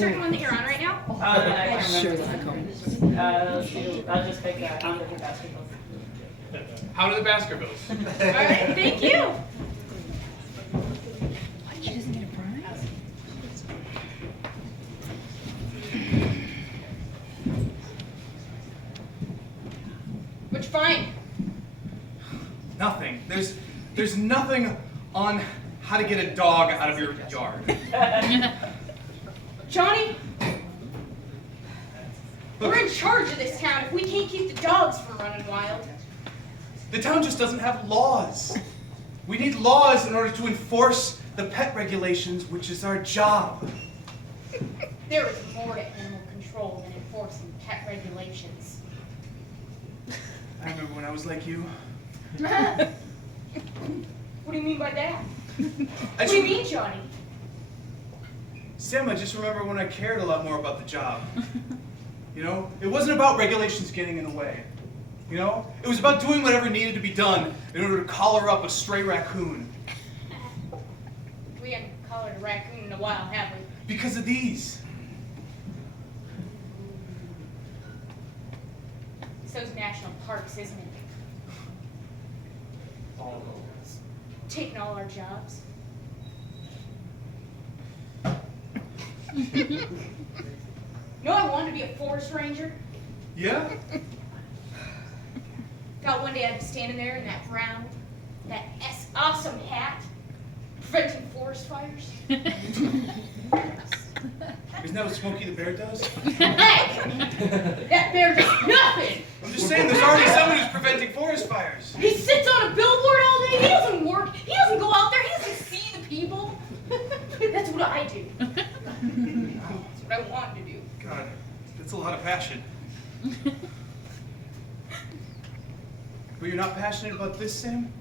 certain one that you're on right now? I can't Sure, remember. that's a comment. Let's do, I'll just pick either of the basketballs. How do the Baskervilles? All right, thank you. What, she doesn't get a prize? What'd you find? Nothing. There's nothing on how to get a dog out of your yard. Johnny, we're in charge of this town. If we can't keep the dogs from running wild. The town just doesn't have laws. We need laws in order to enforce the pet regulations, which is our job. There is more to animal control than enforcing pet regulations. I remember when I was like you. What do you mean by that? What do you mean, Johnny? Sam, I just remember when I cared a lot more about the job. You know, it wasn't about regulations getting in the way. You know, it was about doing whatever needed to be done in order to collar up a stray raccoon. We haven't collared a raccoon in a while, have we? Because of these. It's those national parks, isn't it? It's taking all our jobs. No, I wanted to be a forest ranger. Yeah? Thought one day I'd be standing there in that brown, that awesome hat, preventing forest fires. Isn't that what Smokey the Bear does? Hey! That bear does nothing! I'm just saying, there's already someone who's preventing forest fires. He sits on a billboard all day, he doesn't work, he doesn't go out there, he doesn't see the people. That's what I do. That's what I wanted to do. God, that's a lot of passion. But you're not passionate about this, Sam?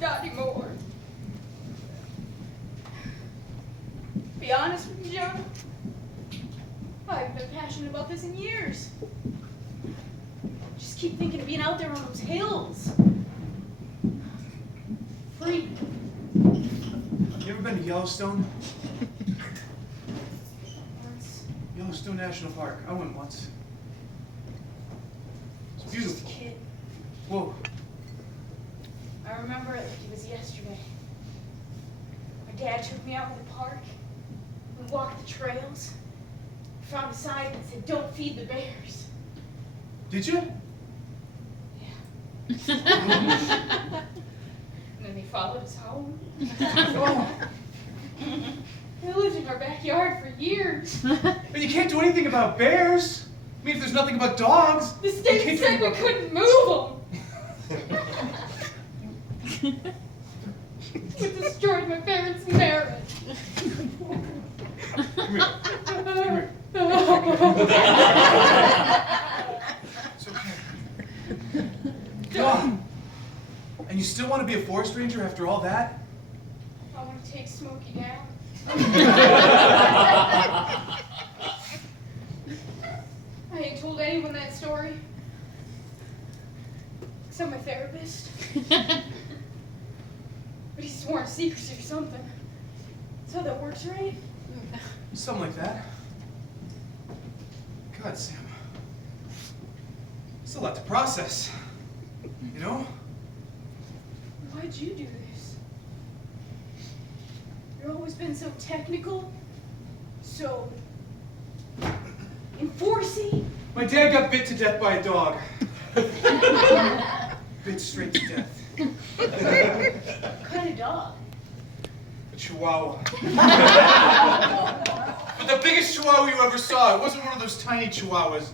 Not anymore. Be honest with you, John. I haven't been passionate about this in years. Just keep thinking of being out there on those hills. Free. You ever been to Yellowstone? Once, Yellowstone National Park. I went once. It's I was just a beautiful. kid. Whoa. I remember it like it was yesterday. My dad took me out in the park. We walked the trails. Found a sign that said, "Don't feed the bears." Did you? Yeah. And then they followed us home. Oh. They lived in our backyard for years. But you can't do anything about bears. I mean, if there's nothing about dogs. The you state can't do said we anything about- couldn't move them. It destroyed my parents' marriage. Come here. Come here. It's okay. Come on. And you still want to be a forest ranger after all that? I want to take Smokey down. I ain't told anyone that story. Except my therapist. But he's sworn secrecy or something. That's how that works, right? Something like that. God, Sam. It's a lot to process. You know? Why'd you do this? You've always been so technical, so enforcing. My dad got bit to death by a dog. Bit straight to death. What kind of dog? A chihuahua. But the biggest chihuahua you ever saw. It wasn't one of those tiny chihuahuas.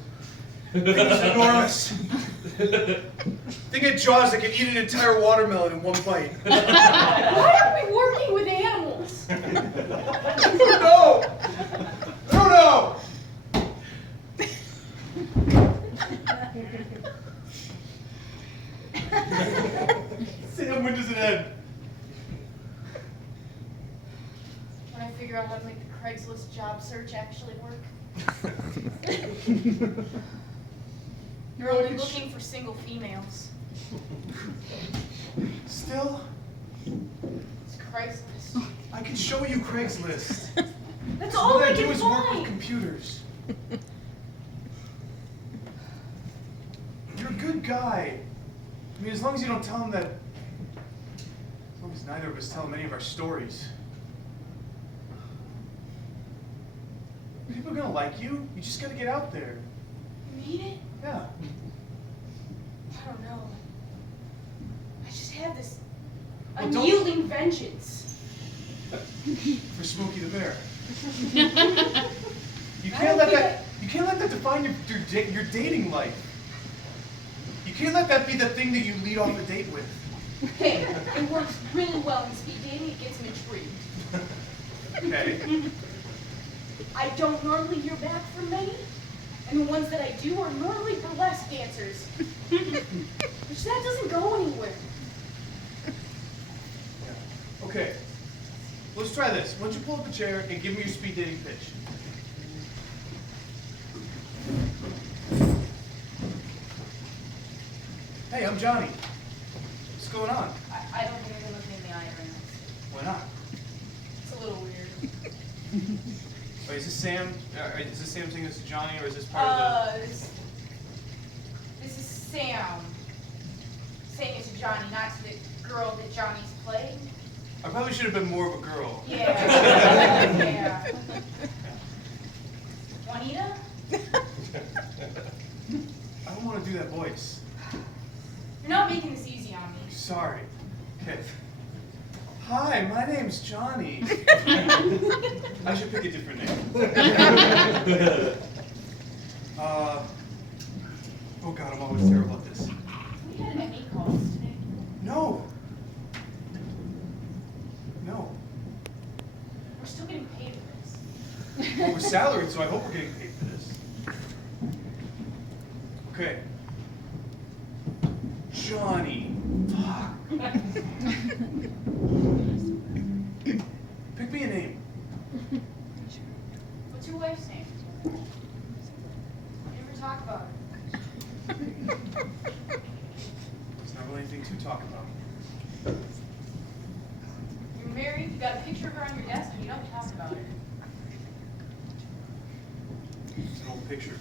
It was enormous. Thing had jaws that could eat an entire watermelon in one bite. Why are we working with animals? I don't know. I don't know. Sam, when does it end? When I figure out how to make the Craigslist job search actually work. You're only looking for single females. Still, It's Craigslist. I can show you Craigslist. That's all I do can is work with find. computers. You're a good guy. I mean, as long as you don't tell him that. As long as neither of us tell him any of our stories. People are gonna like you. You just gotta get out there. You mean it? Yeah. I don't know. I just have this Well, don't- unyielding vengeance. For Smokey the Bear. You I can't don't let think that. You can't let that define your dating life. You can't let that be the thing that you lead off a date with. Hey, it works really well in speed dating. It gets me intrigued. Okay. I don't normally hear back from many, and the ones that I do are normally burlesque dancers. Which that doesn't go anywhere. Yeah. Okay. Let's try this. Why don't you pull up a chair and give me your speed dating pitch? Hey, I'm Johnny. What's going on? I don't think I can look in the eye during this. Why not? It's a little weird. Wait, is this Sam? Is this Sam saying this to Johnny, or is this part of This is Sam saying it to Johnny, not to the girl that Johnny's playing. the? I probably should have been more of a girl. Yeah. Yeah. Juanita? I don't want to do that voice. You're not making this easy on me. Sorry. Okay. Hi, my name's Johnny. I should pick a different name. Oh God, I'm always terrible at this. We had any calls today. No. No. We're still getting paid for this. Well, we're salaried, so I hope we're getting paid for this. Okay. Johnny. Fuck. Pick me a name. What's your wife's name? We never talk about her. There's not really anything to talk about. You're married, you got a picture of her on your desk, and you don't talk about her. It's an old picture.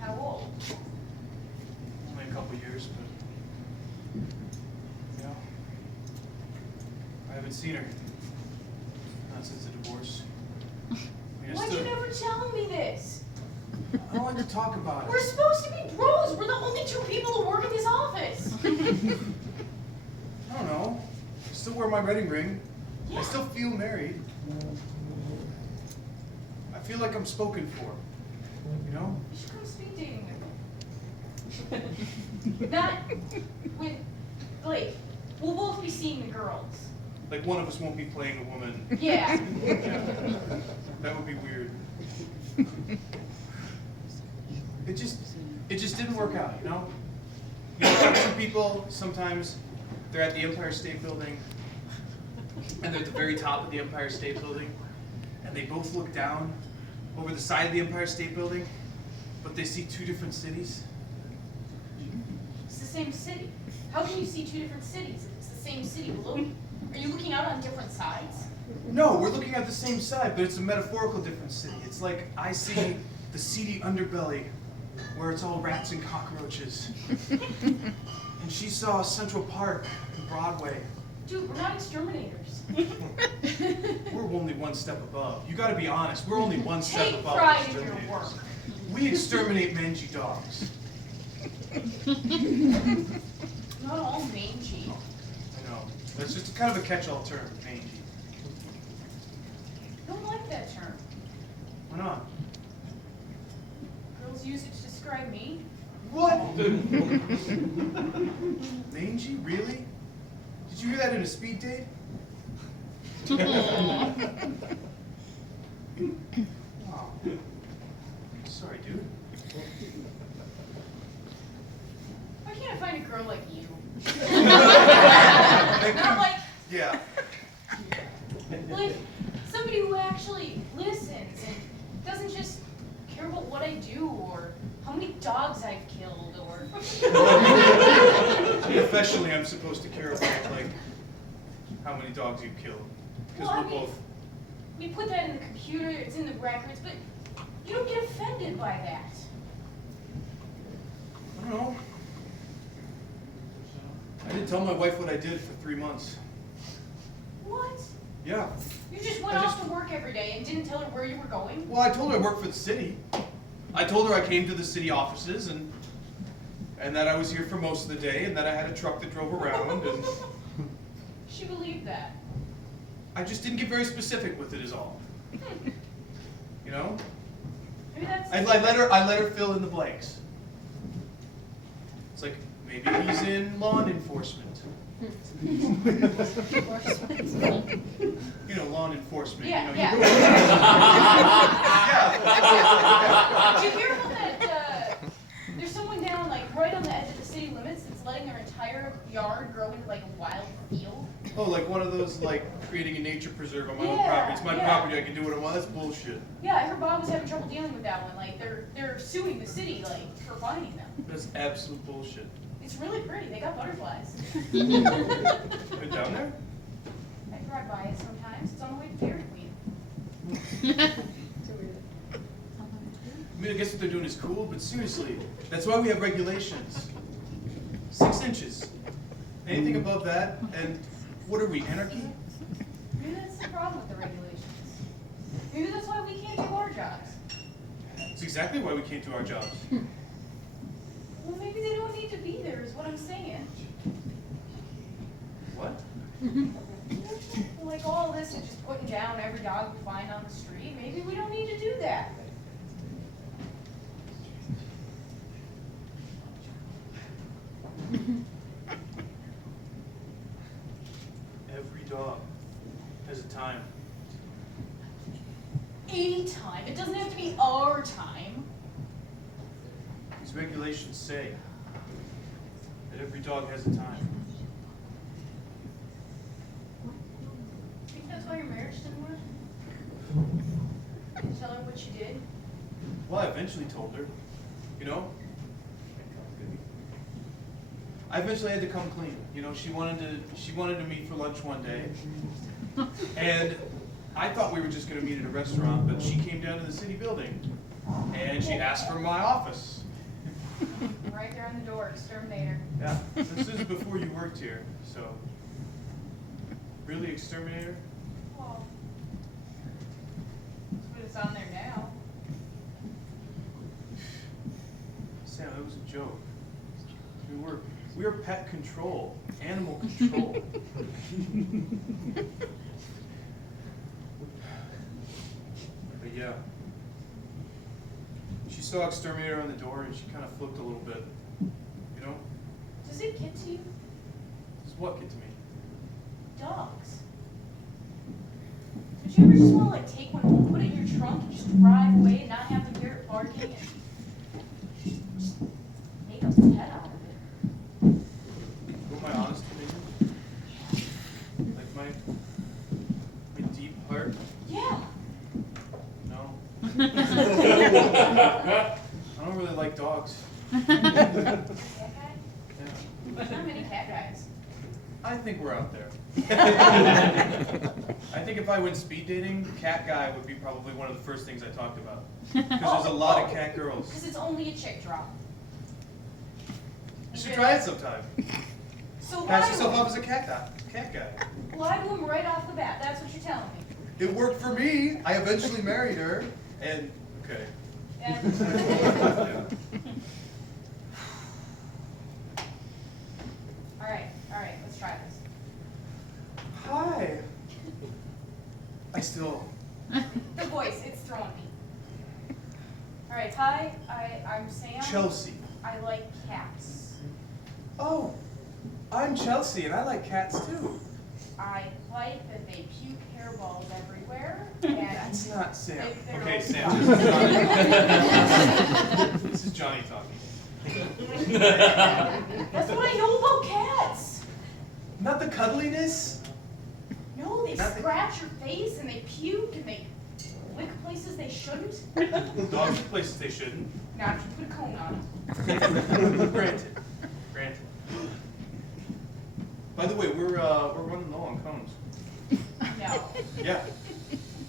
How old? Only a couple years, but you know, I haven't seen her. Not since the divorce. I mean, I Why'd still- you never tell me this? I don't like to talk about We're it. supposed to be bros. We're the only two people who work in this office. I don't know. I still wear my wedding ring. I Yeah. still feel married. I feel like I'm spoken for. You know? You should come speed dating with me. Not with Blake. We'll both be seeing the girls. Like one of us won't be playing a woman. Yeah. Yeah. That would be weird. It just didn't work out, you know? You know, some people, sometimes they're at the Empire State Building, and they're at the very top of the Empire State Building, and they both look down over the side of the Empire State Building, but they see two different cities. It's the same city. How can you see two different cities if it's the same city below you? Are you looking out on different sides? No, we're looking at the same side, but it's a metaphorical different city. It's like I see the seedy underbelly where it's all rats and cockroaches. And she saw Central Park and Broadway. Dude, we're not exterminators. We're only one step above. You gotta be honest, we're only one step Take above pride in your exterminators. work. We exterminate mangy dogs. Not all mangy. I know. That's just kind of a catch-all term, mangy. I don't like that term. Why not? Girls use it to describe me. What? Mangy? Really? Did you hear that in a speed date? Wow. Sorry, dude. Why can't I find a girl like you? Thank Not you. like, Yeah. like somebody who actually listens and doesn't just care about what I do or how many dogs I've killed or. Professionally, I'm supposed to care about, like, how many dogs you've killed. Because Well, I we're mean- both. We put that in the computer, it's in the records, but you don't get offended by that. I don't know. I didn't tell my wife what I did for 3 months. What? Yeah. You just went off to work every day and didn't tell her where you were going? Well, I told her I worked for the city. I told her I came to the city offices and that I was here for most of the day and that I had a truck that drove around and She believed that. I just didn't get very specific with it is all. You know? Maybe that's... I let her fill in the blanks. It's like, maybe he's in law enforcement. You know, law enforcement. Yeah, you know, yeah. Yeah. Did you hear about that, there's someone down, like, right on the edge of the city limits that's letting their entire yard grow into, like, a wild field? Oh, like one of those, like, creating a nature preserve on my own Yeah, property. It's my yeah. property, I can do what I want. That's bullshit. Yeah, I heard Bob was having trouble dealing with that one. Like, they're suing the city, like, for finding them. That's absolute bullshit. It's really pretty. They got butterflies. Been down there? I drive by it sometimes. It's on the way to Dairy Queen. I mean, I guess what they're doing is cool, but seriously, that's why we have regulations. 6 inches. Anything above that, and what are we, anarchy? Maybe that's the problem with the regulations. Maybe that's why we can't do our jobs. That's exactly why we can't do our jobs. Well, maybe they don't need to be there, is what I'm saying. What? Like all this is just putting down every dog we find on the street. Maybe we don't need to do that. Every dog has a time. A time. It doesn't have to be our time. These regulations say that every dog has a time. Think that's why your marriage didn't work? Tell her what you did. Well, I eventually told her, you know? I eventually had to come clean. You know, she wanted to meet for lunch one day. And I thought we were just gonna meet at a restaurant, but she came down to the city building and she asked for my office. Right there on the door, exterminator. Yeah, this is before you worked here, so. Really, exterminator? Well, that's what it's on there now. Sam, it was a joke. We were pet control, animal control. But yeah. She saw exterminator on the door and she kind of flipped a little bit. You know? Does it get to you? Does what get to me? Dogs. Don't you ever just want to like take one home, put it in your trunk, and just drive away and not have to hear it barking and just make a pet out of it? What my honest opinion? Like my deep heart? Yeah. No. I don't really like dogs. Cat guy? Yeah. There's not many cat guys. I think we're out there. I think if I went speed dating, cat guy would be probably one of the first things I talked about. Because there's a lot of cat girls. Because it's only a chick drop. You should try it sometime. So Pass lie to yourself him. off as a cat guy. Cat guy. Lie to him right off the bat. That's what you're telling me. It worked for me. I eventually married her. And, okay. And all right, let's try this. Hi. I still... The voice, it's throwing me. All right, hi, I'm Sam. Chelsea. I like cats. Oh, I'm Chelsea, and I like cats too. I like that they puke hairballs everywhere. And That's not Sam. if they're Okay, old Sam, dogs. this is Johnny talking. That's what I know about cats. Not the cuddliness. No, they Nothing. scratch your face and they puke and they lick places they shouldn't. Dogs are places they shouldn't. Not if you put a cone on them. Granted. Granted. By the way, we're running low on cones. No. Yeah.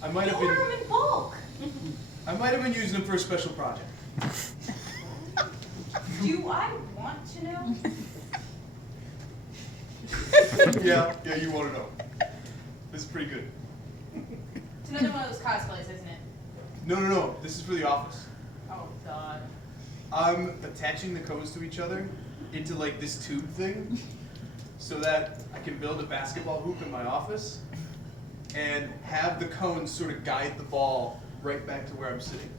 I might have Order been. them in bulk. I might have been using them for a special project. Do I want to know? Yeah, you want to know. This is pretty good. It's another one of those cosplays, isn't it? No. This is for the office. Oh, God. I'm attaching the cones to each other into like this tube thing so that I can build a basketball hoop in my office and have the cones sort of guide the ball right back to where I'm sitting.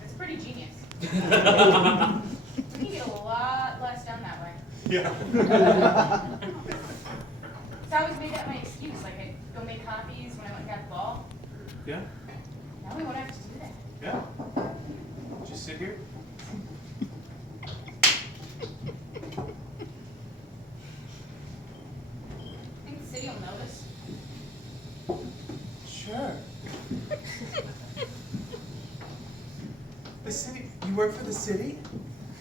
That's pretty genius. We can get a lot less done that way. Yeah. It's always made that my excuse, like I'd go make copies when I went and got the ball. Yeah? Now we won't have to do that. Yeah. Just sit here. Think the city will notice? Sure. The city? You work for the city?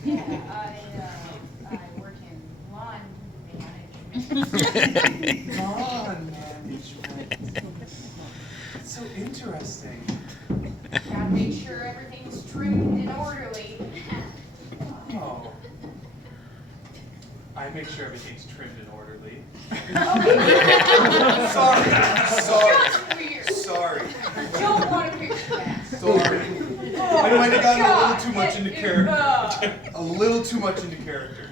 Yeah, I work in lawn management. Lawn management. That's so interesting. Gotta make sure everything's trimmed and orderly. Oh. I make sure everything's trimmed and orderly. Sorry. I don't want to picture that. Sorry. I might have gotten a little too much into character. character. A little too much into character.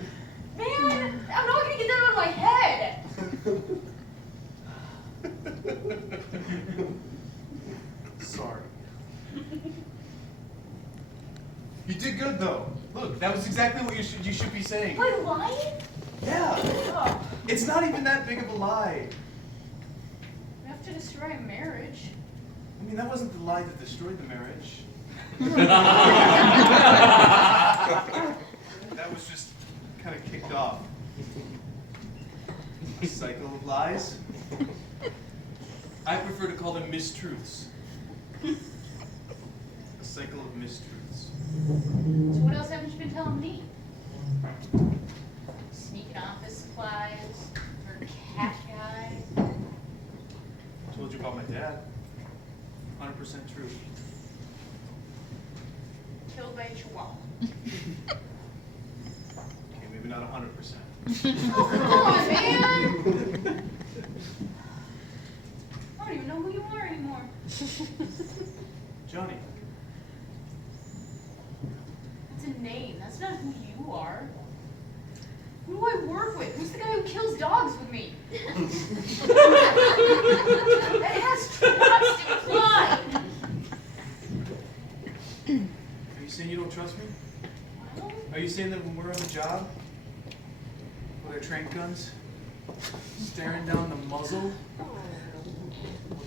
Man, I'm not gonna get that out of my head. Sorry. You did good though. Look, that was exactly what you should be saying. Am I lying? Yeah. Oh, It's not even that big of a lie. we have to destroy a marriage. I mean, that wasn't the lie that destroyed the marriage. That was just kind of kicked off. A cycle of lies. I prefer to call them mistruths. A cycle of mistruths. So what else haven't you been telling me? Sneaking office supplies, or cat guy. I told you about my dad. 100% true. Killed by a chihuahua. Okay, maybe not 100%. Oh, come on, man! I don't even know who you are anymore. Johnny. That's a name. That's not who you are. Who do I work with? Who's the guy who kills dogs with me? That has trust implied. Are you saying you don't trust me? Well, Are you saying that when we're on the job, with our trank guns, staring down the muzzle of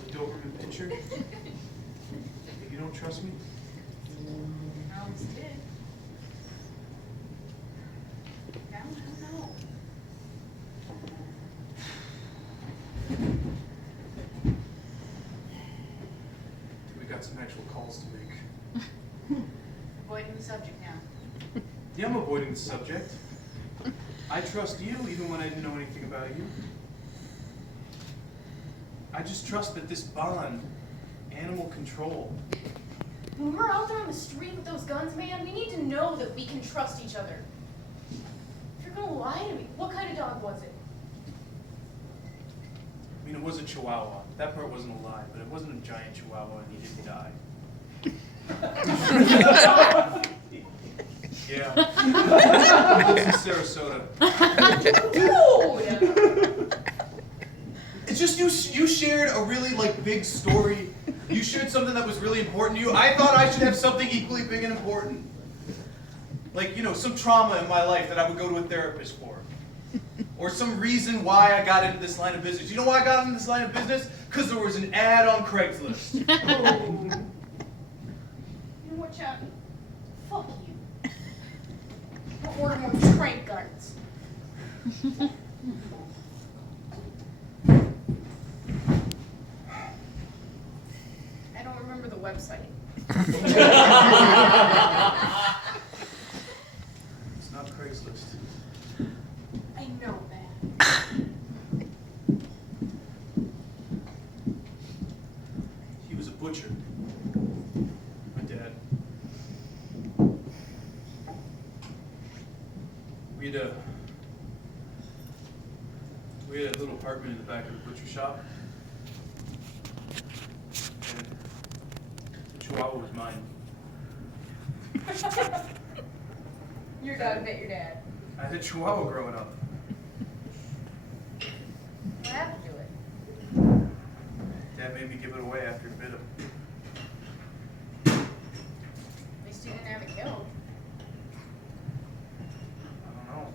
the Doberman Pinscher, that you don't trust me? I always did. I don't know. We got some actual calls to make. Avoiding the subject now. Yeah, I'm avoiding the subject. I trust you even when I didn't know anything about you. I just trust that this bond, animal control, When we're out there on the street with those guns, man, we need to know that we can trust each other. If you're gonna lie to me, what kind of dog was it? I mean, it was a chihuahua. That part wasn't a lie, but it wasn't a giant chihuahua and he didn't die. Yeah. It's in Sarasota. Dude! It's just you shared a really like big story. You shared something that was really important to you. I thought I should have something equally big and important. Like, you know, some trauma in my life that I would go to a therapist for. Or some reason why I got into this line of business. You know why I got into this line of business? Because there was an ad on Craigslist. You know what, Johnny? Fuck you. I'll order more trank guns. I don't remember the website. It's not Craigslist. I know that. butcher. My dad. We had a little apartment in the back of the butcher shop. And the Chihuahua was mine. Your dog bit your dad. I had a Chihuahua growing up. What happened to it? Dad made me give it away after it bit him. At least you didn't have it killed. I don't know.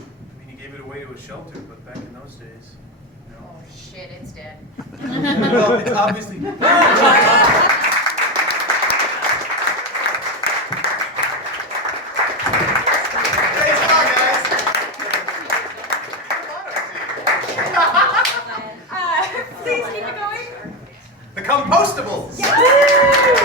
I mean, he gave it away to a shelter, but back in those days, you know. Oh shit, it's dead. Well, it's obviously. Please keep it going. The compostables! Yes!